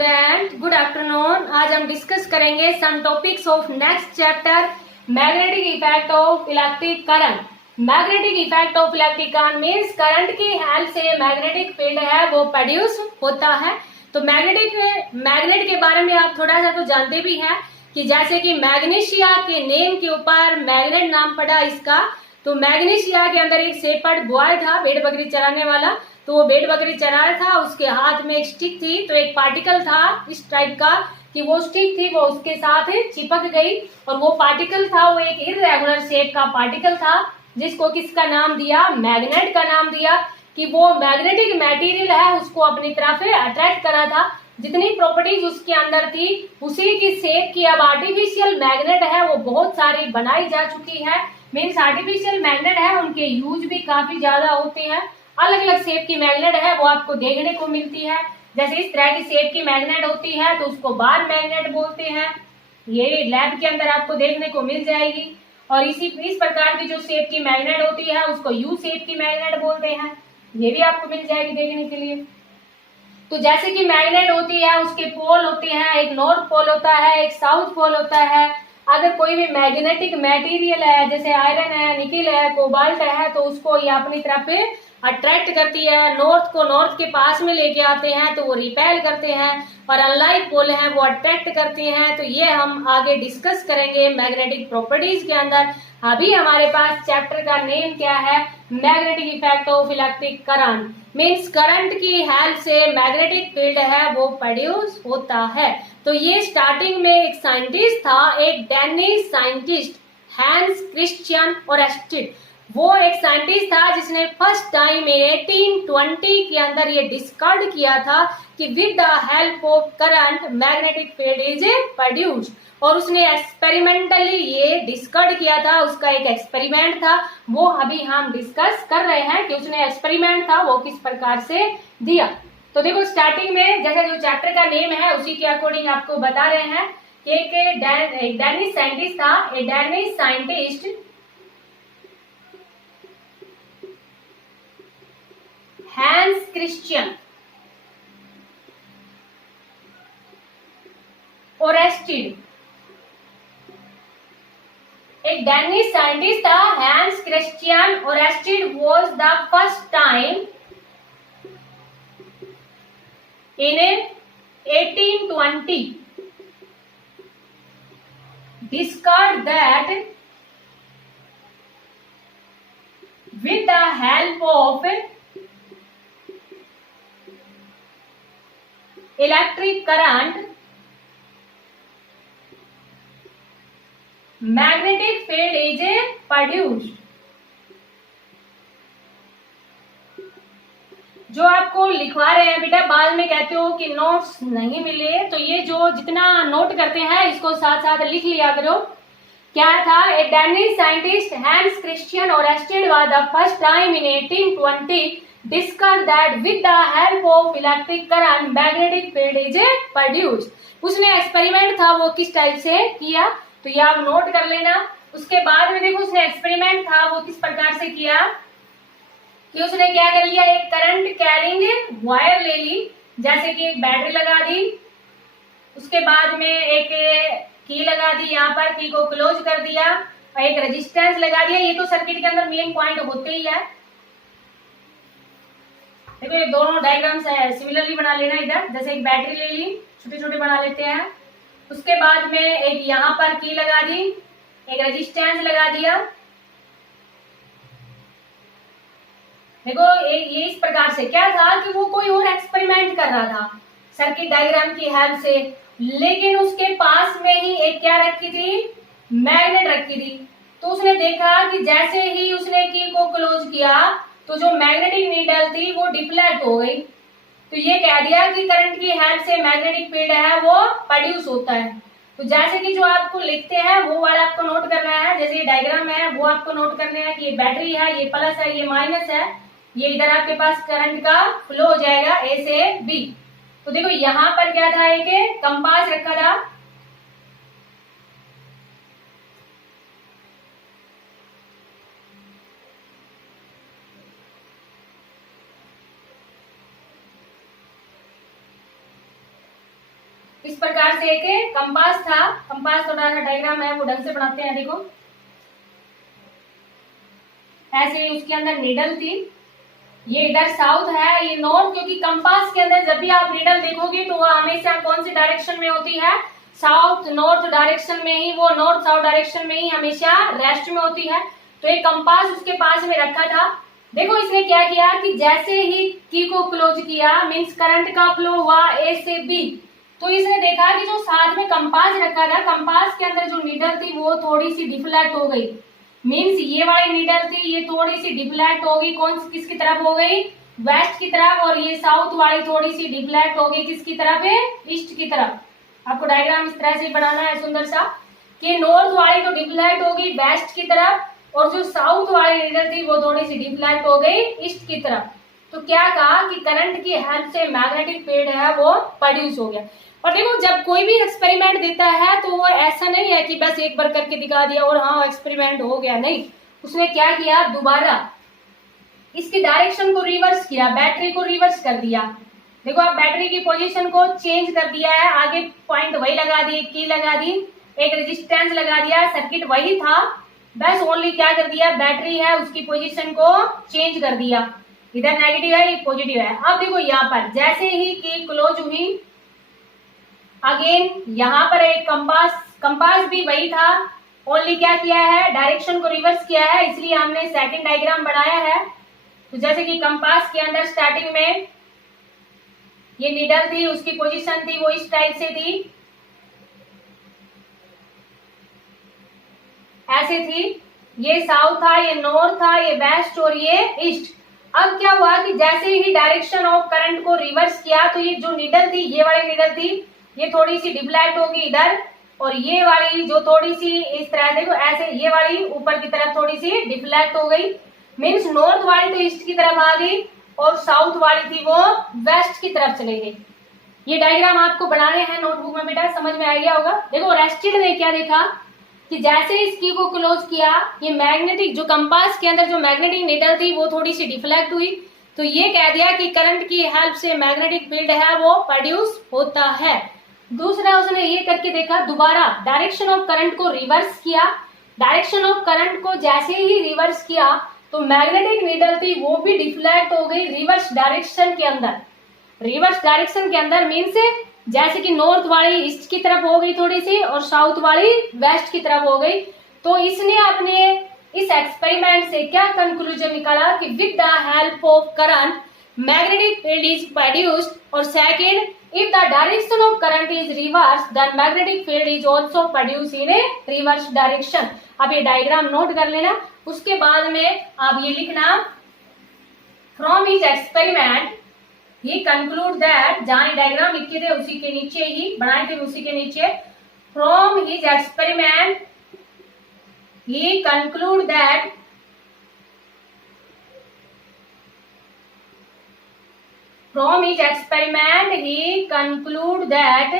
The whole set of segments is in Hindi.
Student, good afternoon. आज हम डिस्कस करेंगे some topics of next chapter magnetic effect of electric current. Magnetic effect of electric current means current की हेल्प से मैग्नेटिक फील्ड है वो प्रोड्यूस होता है। तो मैग्नेट के बारे में आप थोड़ा सा तो जानते भी हैं कि जैसे कि मैग्नीशिया के नेम के ऊपर मैग्नेट नाम पड़ा इसका। तो मैग्नीशिया के अंदर एक शेपर्ड बॉय था, भेड़ बकरी चराने वाला। तो वो भेड़ बकरी चरा रहा था, उसके हाथ में एक स्टिक थी। तो एक पार्टिकल था इस टाइप का कि वो स्टिक थी वो उसके साथ चिपक गई और वो पार्टिकल था वो एक इर्रेगुलर शेप का पार्टिकल था जिसको किसका नाम दिया, मैग्नेट का नाम दिया। कि वो मैग्नेटिक मटेरियल है उसको अपनी तरफ अट्रैक्ट करा था। जितनी प्रॉपर्टीज उसके अंदर थी उसी की शेप की अब आर्टिफिशियल मैग्नेट है वो बहुत सारी बनाई जा चुकी है। मीन्स आर्टिफिशियल मैग्नेट है उनके यूज भी काफी ज्यादा होते हैं। अलग अलग शेप की मैग्नेट है वो आपको देखने को मिलती है। जैसे इस तरह की शेप की मैग्नेट होती है तो उसको बार मैग्नेट बोलते हैं। ये लैब के अंदर आपको देखने को मिल जाएगी। और इस प्रकार की जो शेप की मैग्नेट होती है उसको यू शेप की मैग्नेट बोलते हैं। ये भी आपको मिल जाएगी देखने के लिए। तो जैसे कि मैग्नेट होती है उसके पोल होते हैं, एक नॉर्थ पोल होता है, एक साउथ पोल होता है। अगर कोई भी मैग्नेटिक मटेरियल है जैसे आयरन है, निकिल है, कोबाल्ट है तो उसको ये अपनी तरफ अट्रैक्ट करती है। नॉर्थ को नॉर्थ के पास में लेके आते हैं तो वो रिपेल करते हैं और अनलाइक पोल है वो अट्रैक्ट करते हैं। तो ये हम आगे डिस्कस करेंगे मैग्नेटिक प्रॉपर्टीज के अंदर। अभी हमारे पास चैप्टर का नेम क्या है, magnetic effect of electric current. Means current की हेल्प से मैग्नेटिक फील्ड है वो प्रोड्यूस होता है। तो ये स्टार्टिंग में एक साइंटिस्ट था, एक Danish scientist Hans Christian Oersted. वो एक साइंटिस्ट था जिसने फर्स्ट टाइम 1820 के अंदर ये डिस्कवर्ड किया था कि with the help of current magnetic field is produced. और उसने एक्सपेरिमेंटली ये डिस्कवर्ड किया था, उसका एक एक्सपेरिमेंट था वो अभी हम डिस्कस कर रहे हैं कि उसने एक्सपेरिमेंट था वो किस प्रकार से दिया। तो देखो स्टार्टिंग में जैसा जो चैप्टर का नेम है उसी के अकॉर्डिंग आपको बता रहे हैं कि एक डेनिश साइंटिस्ट था, एक Danish scientist Hans Christian Oersted. एक डेनिश साइंटिस्ट था hence Christian Oersted was the first time in 1820 discovered that with the help of electric current magnetic field is produced। जो आपको लिखवा रहे हैं बेटा बाद में कहते हो कि नोट्स नहीं मिले तो ये जो जितना नोट करते हैं इसको साथ साथ लिख लिया करो। क्या था, a Danish scientist Hans Christian Oersted was the first time in 1820 discovered that with the help of electric current magnetic field is produced. उसने एक्सपेरिमेंट था वो किस टाइप से किया तो ये आप नोट कर लेना। उसके बाद में देखो उसने एक्सपेरिमेंट था वो किस प्रकार से किया कि उसने क्या कर लिया, एक करंट कैरिंग वायर ले ली, जैसे कि एक बैटरी लगा दी, उसके बाद में एक की लगा दी, यहाँ पर की को क्लोज कर दिया और एक रेजिस्टेंस लगा दिया। ये तो सर्किट के अंदर मेन पॉइंट होते ही है। देखो ये दोनों डायग्राम्स है सिमिलरली बना लेना। इधर जैसे एक बैटरी ले ली, छोटे छोटे बना लेते हैं। उसके बाद में एक यहाँ पर की लगा दी, एक रेजिस्टेंस लगा दिया। देखो ये इस प्रकार से क्या था कि वो कोई और एक्सपेरिमेंट कर रहा था सर्किट डायग्राम की हेल्प से, लेकिन उसके पास में ही एक क्या रखी थी, मैग्नेट रखी थी। तो उसने देखा कि जैसे ही उसने की को क्लोज किया तो जो मैग्नेटिक नीडल थी वो डिफ्लेक्ट हो गई। तो ये कह दिया कि करंट की हेल्प से मैग्नेटिक फील्ड है वो प्रोड्यूस होता है। तो जैसे कि जो आपको लिखते हैं वो वाला आपको नोट करना है। जैसे ये डायग्राम है वो आपको नोट करना है कि ये बैटरी है, ये प्लस है, ये माइनस है। ये इधर आपके पास करंट का फ्लो हो जाएगा ए से बी। तो देखो यहाँ पर क्या था, एक कंपास रखा था, इस प्रकार से एक कंपास था, कंपास थोड़ा सा डायग्राम है वो ढंग से बनाते हैं। देखो ऐसे उसके अंदर नीडल थी, ये इधर साउथ है, ये नॉर्थ, क्योंकि कंपास के अंदर जब भी आप नीडल देखोगे तो वह हमेशा कौन सी डायरेक्शन में होती है, साउथ नॉर्थ डायरेक्शन में ही, वो नॉर्थ साउथ डायरेक्शन में ही हमेशा रेस्ट में होती है। तो एक कंपास उसके पास में रखा था। देखो इसने क्या किया कि जैसे ही की को क्लोज किया, मीन्स करंट का फ्लो हुआ ए से बी, तो इसने देखा कि जो साथ में कंपास रखा था, कंपास के अंदर जो नीडल थी वो थोड़ी सी डिफ्लेक्ट हो गई। मीन्स ये वाली नीडल थी, ये थोड़ी सी डिफ्लेक्ट हो गई, कौन किसकी तरफ हो गई, वेस्ट की तरफ, और ये साउथ वाली थोड़ी सी डिफ्लेक्ट हो गई किसकी तरफ है, ईस्ट की तरफ। आपको डायग्राम इस तरह से बनाना है सुंदर सा, कि नॉर्थ वाली तो डिफ्लेक्ट होगी वेस्ट की तरफ, और जो साउथ वाली नीडल थी वो थोड़ी सी डिफ्लेक्ट हो गई ईस्ट की तरफ। तो क्या कहा कि करंट की हेल्प से मैग्नेटिक फील्ड है वो प्रोड्यूस हो गया। और देखो जब कोई भी एक्सपेरिमेंट देता है तो वो ऐसा नहीं है कि बस एक बार करके दिखा दिया और हाँ एक्सपेरिमेंट हो गया, नहीं, उसने क्या किया, दोबारा इसकी डायरेक्शन को रिवर्स किया, बैटरी को रिवर्स कर दिया। देखो आप बैटरी की पोजीशन को चेंज कर दिया है, आगे पॉइंट वही लगा दी, की लगा दी, एक रेजिस्टेंस लगा दिया, सर्किट वही था, बस ओनली क्या कर दिया, बैटरी है उसकी पोजीशन को चेंज कर दिया, इधर नेगेटिव है ये पॉजिटिव है। अब देखो यहाँ पर जैसे ही की क्लोज हुई, अगेन यहाँ पर एक कंपास भी वही था, ओनली क्या किया है, डायरेक्शन को रिवर्स किया है, इसलिए हमने सेकंड डायग्राम बनाया है। तो जैसे कि कंपास के अंदर स्टार्टिंग में ये नीडल थी, उसकी पोजीशन थी वो इस टाइप से थी, ऐसे थी, ये साउथ था, ये नॉर्थ था, ये वेस्ट और ये ईस्ट। अब क्या हुआ कि जैसे ही डायरेक्शन ऑफ करंट को रिवर्स किया तो ये जो नीडल थी, ये वाली नीडल थी, ये थोड़ी सी डिफ्लेक्ट होगी इधर, और ये वाली जो थोड़ी सी इस तरह देखो ऐसे, ये वाली ऊपर की तरफ थोड़ी सी डिफ्लेक्ट हो गई, मीन्स नॉर्थ वाली तो ईस्ट की तरफ आ गई और साउथ वाली थी वो वेस्ट की तरफ चली गई। ये डायग्राम आपको बनाने हैं नोटबुक में बेटा, समझ में आ गया होगा। देखो रेस्टेड ने क्या देखा कि जैसे इस की को क्लोज किया, ये मैग्नेटिक जो कंपास के अंदर जो मैग्नेटिक नीडल थी वो थोड़ी सी डिफ्लेक्ट हुई, तो ये कह दिया कि करंट की हेल्प से मैग्नेटिक फील्ड है वो प्रोड्यूस होता है। दूसरा उसने ये करके देखा, दोबारा डायरेक्शन ऑफ करंट को रिवर्स किया, डायरेक्शन ऑफ करंट को जैसे ही रिवर्स किया तो मैग्नेटिक नीडल थी वो भी डिफ्लेक्ट हो गई रिवर्स डायरेक्शन के अंदर। रिवर्स डायरेक्शन के अंदर मीन्स जैसे कि नॉर्थ वाली ईस्ट की तरफ हो गई थोड़ी सी और साउथ वाली वेस्ट की तरफ हो गई। तो इसने अपने इस एक्सपेरिमेंट से क्या कंक्लूजन निकाला कि with the help of current magnetic field is produced, और second if the direction of current is reversed then magnetic field is also produced in a reverse direction। अब ये डायग्राम नोट कर लेना, उसके बाद में आप ये लिखना, from his experiment he conclude that, जहाँ डायग्राम लिखे थे उसी के नीचे ही बनाए थे उसी के नीचे, from his experiment he conclude that from his experiment he conclude that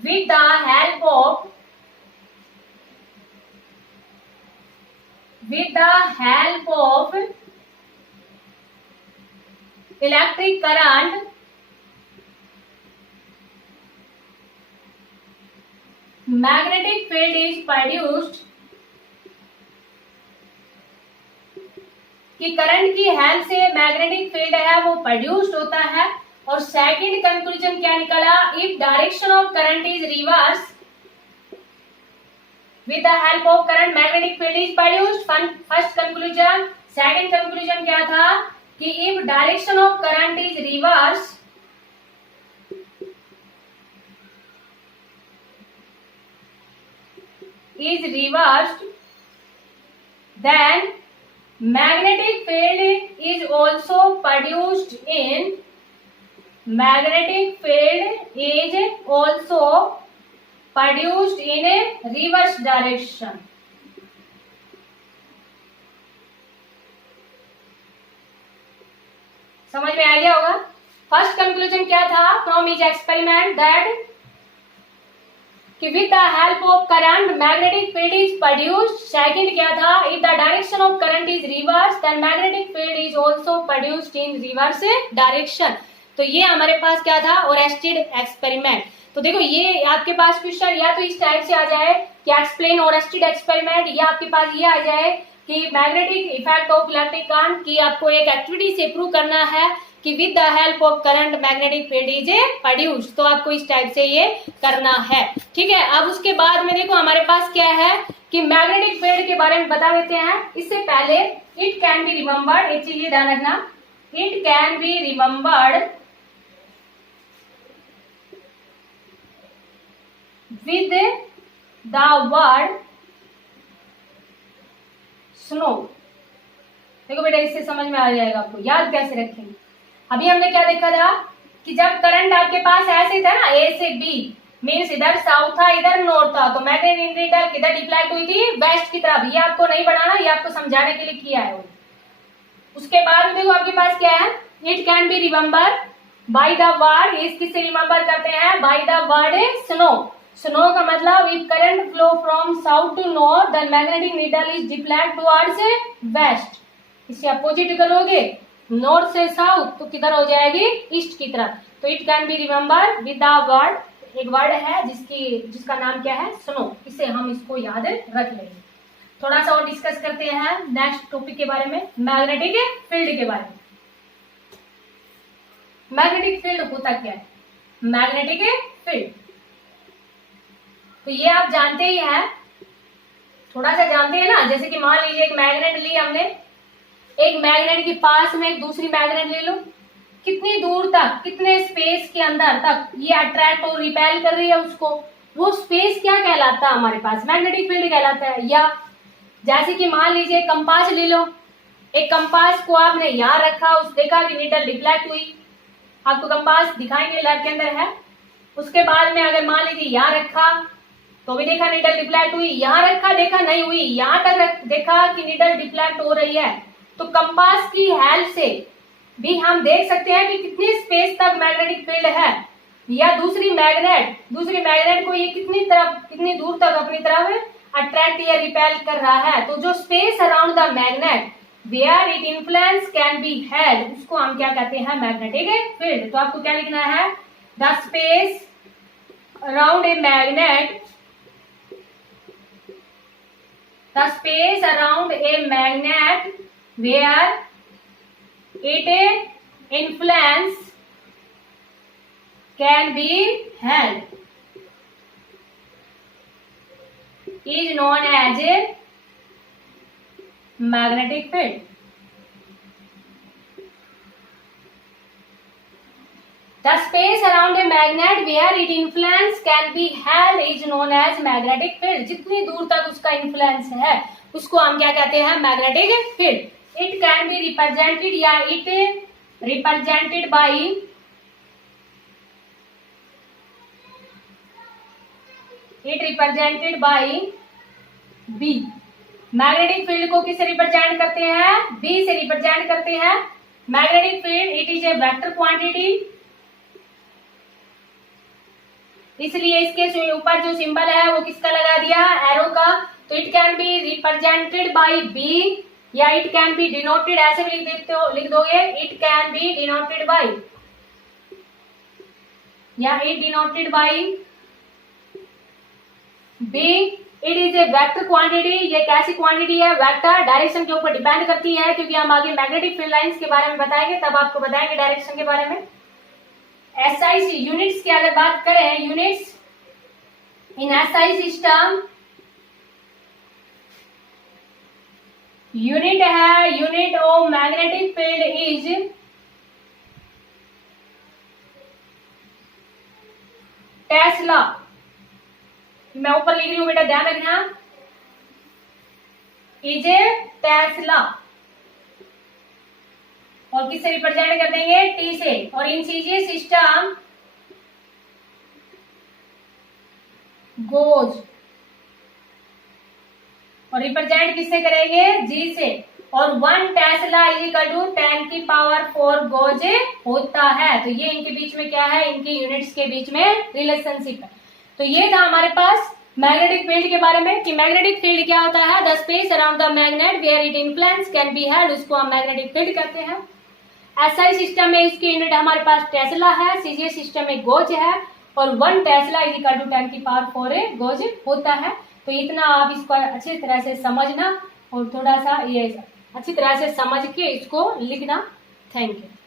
with the help of electric current magnetic field is produced, कि करंट की हेल्प से मैग्नेटिक फील्ड है वो प्रोड्यूस्ड होता है। और सेकंड कंक्लूजन क्या निकला, if direction of current is reverse with the help of current magnetic field is produced. First conclusion. Second conclusion क्या था कि if direction of current is reverse then magnetic field is also produced in a reverse direction। समझ में आ गया होगा। फर्स्ट कंक्लूजन क्या था फ्रॉम इज एक्सपेरिमेंट दैट कि with the help of current magnetic field is produced. Second क्या था, if the direction of current is reverse then magnetic field is also produced in reverse direction. तो ये हमारे पास क्या था, ओरेस्टेड एक्सपेरिमेंट। तो देखो ये आपके पास क्वेश्चन या तो इस टाइप से आ जाए कि एक्सप्लेन ओरेस्टेड एक्सपेरिमेंट, या आपके पास ये आ जाए कि magnetic effect of electric current, की आपको एक एक्टिविटी से प्रूव करना है कि with the help of current magnetic field is produced. तो आपको इस टाइप से ये करना है, ठीक है। अब उसके बाद में देखो हमारे पास क्या है कि मैग्नेटिक फील्ड के बारे में बता देते हैं। इससे पहले इट कैन बी रिमेम्बर्ड, एक चीज ध्यान रखना, it can be remembered with the word snow. देखो बेटा इससे समझ में आ जाएगा आपको, याद कैसे रखेंगे। अभी हमने क्या देखा था कि जब करंट आपके पास ऐसे था ना, ए से बी, मीन्स इधर साउथ था इधर नॉर्थ था, तो मैग्नेटिक नीडल किधर डिफ्लेक्ट हुई थी, वेस्ट की तरफ। ये आपको नहीं बढ़ाना, ये आपको समझाने के लिए किया है। उसके बाद देखो आपके पास क्या है, it can be remember by the word, इस किससे रिमेम्बर करते हैं, by the word snow. Snow का मतलब if current flow from south to north then magnetic needle is deflect towards west. इससे अपोजिट करोगे नॉर्थ से साउथ तो किधर हो जाएगी, ईस्ट की तरफ। तो it can be remember with the word, एक वर्ड है जिसका नाम क्या है, स्नो। इससे हम इसको याद रख लेंगे। थोड़ा सा और डिस्कस करते हैं नेक्स्ट टॉपिक के बारे में, मैग्नेटिक फील्ड के बारे में। मैग्नेटिक फील्ड होता क्या है, मैग्नेटिक फील्ड तो ये आप जानते ही हैं, थोड़ा सा जानते हैं ना। जैसे कि मान लीजिए एक मैग्नेट ली हमने, एक मैग्नेट के पास में एक दूसरी मैग्नेट ले लो, कितनी दूर तक, कितने स्पेस के अंदर तक ये अट्रैक्ट और रिपेल कर रही है उसको, वो स्पेस क्या कहलाता है, हमारे पास मैग्नेटिक फील्ड कहलाता है। या जैसे कि मान लीजिए कंपास ले लो, एक कंपास को आपने यहाँ रखा, उस देखा कि नीडल डिफ्लेक्ट हुई, आपको कंपास दिखाएंगे लैब के अंदर है। उसके बाद में अगर मान लीजिए यहाँ रखा तो भी देखा नीडल डिफ्लेक्ट हुई, यहाँ रखा देखा नहीं हुई, यहाँ तक देखा कि नीडल डिफ्लेक्ट हो रही है। तो कंपास की हेल्प से भी हम देख सकते हैं कि कितनी स्पेस तक मैग्नेटिक फील्ड है, या दूसरी मैग्नेट को ये कितनी दूर तक अपनी तरफ अट्रैक्ट या रिपेल कर रहा है। तो जो space around the magnet where it influence can be held, उसको हम क्या कहते हैं, मैग्नेटिक फील्ड। तो आपको क्या लिखना है, the space around a magnet, the space around a magnet where it influence can be held is known as a magnetic field. The space around a magnet where it influence can be held is known as magnetic field. जितनी दूर तक उसका इन्फ्लुएंस है उसको हम क्या कहते हैं, magnetic field. It can be represented या it represented by B. Magnetic field को किससे रिप्रेजेंट करते हैं, बी से रिप्रेजेंट करते हैं। Magnetic field it is a vector quantity, इसलिए इसके ऊपर जो सिंबल है वो किसका लगा दिया, एरो का। तो it can be represented by B, या इट कैन बी डिनोटेड, ऐसे भी लिख दोगे, it can be denoted by, या it denoted by B. It is a vector quantity, ये कैसी क्वांटिटी है, वेक्टर, डायरेक्शन के ऊपर डिपेंड करती है, क्योंकि हम आगे मैग्नेटिक फील्ड लाइंस के बारे में बताएंगे, तब आपको बताएंगे डायरेक्शन के बारे में। SI यूनिट्स की अगर बात करें, units in SI system, unit है, unit of magnetic field is tesla. मैं ऊपर लिख रही हूं बेटा, ध्यान रखना, इज ए टेस्ला। और किससे रिप्रेजेंट कर देंगे, टी से। और इन चीजें सिस्टम गोज, और रिप्रेजेंट किससे करेंगे, जी से। और 1 tesla is equal to 10⁴ gauss होता है। तो ये इनके बीच में क्या है, इनकी यूनिट्स के बीच में रिलेशनशिप है। तो ये था हमारे पास मैग्नेटिक फील्ड के बारे में कि मैग्नेटिक फील्ड क्या होता है, the space around the magnet where it influence can be held, उसको हम मैग्नेटिक फील्ड कहते हैं। एसआई सिस्टम में इसकी यूनिट हमारे पास टेस्ला है, सीजीएस सिस्टम में गोज है, और 1 tesla is equal to 10⁴ gauss होता है। तो इतना आप इसको अच्छी तरह से समझना और थोड़ा सा ये अच्छी तरह से समझ के इसको लिखना। Thank you.